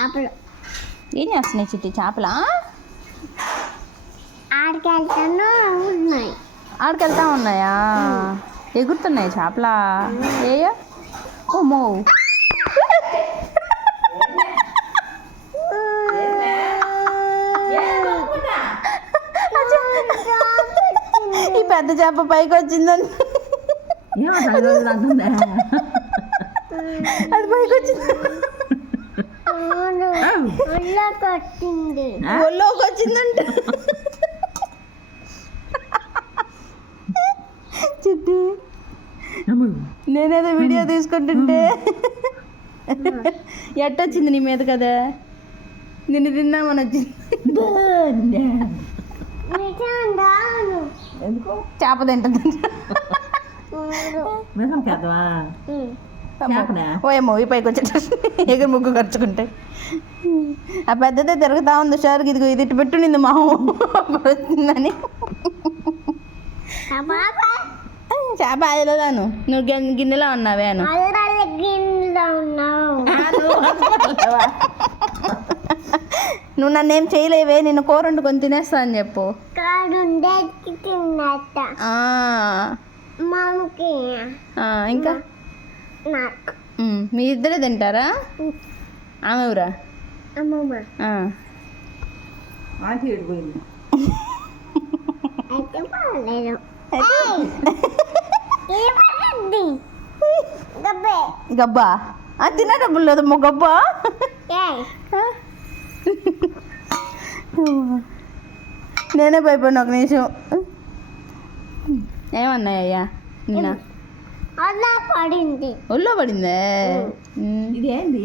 చేపలు. ఏం చేస్తున్నాయి చిట్టి చేపలా? ఆడికెళ్తాను ఉన్నాయి. ఆడికెళ్తా ఉన్నాయా? ఎగురుతున్నాయి చేపలా? ఏయో ఓమో ఈ పెద్ద చేప పైకి వచ్చిందని అది పైకి వచ్చింది. ఒళ్ళోకి వచ్చిందంట. చిట్టి నేనేదో వీడియో తీసుకుంటుంటే ఎట్టొచ్చింది నీ మీద కదా, నిన్ను తిన్నామని వచ్చింది. చేప తింటుంది. ఓయేమో ఈ పైకి వచ్చేట ఎగురు ముగ్గు ఖర్చుకుంటే ఆ పెద్దదే తిరుగుతా ఉంది షార్కి. ఇదిగో ఇది ఇటు పెట్టు నింది మా వచ్చిందని. చేప అదిలోదాను నువ్వు గిన్నెలో ఉన్నావే అను. నువ్వు నన్ను ఏం చేయలేవే, నిన్ను కూర వండుకొని తినేస్తా అని చెప్పు. ఇంకా మీ ఇద్దరే తింటారా? ఆమె ఊరా? గబ్బా తిన డబ్బులు లేదమ్మా గబ్బా. నేనే భయపడిన ఒక నిమిషం. ఏమన్నాయ్యా నిన్న? ఒళ్ళో పడిందే. ఇదేంది?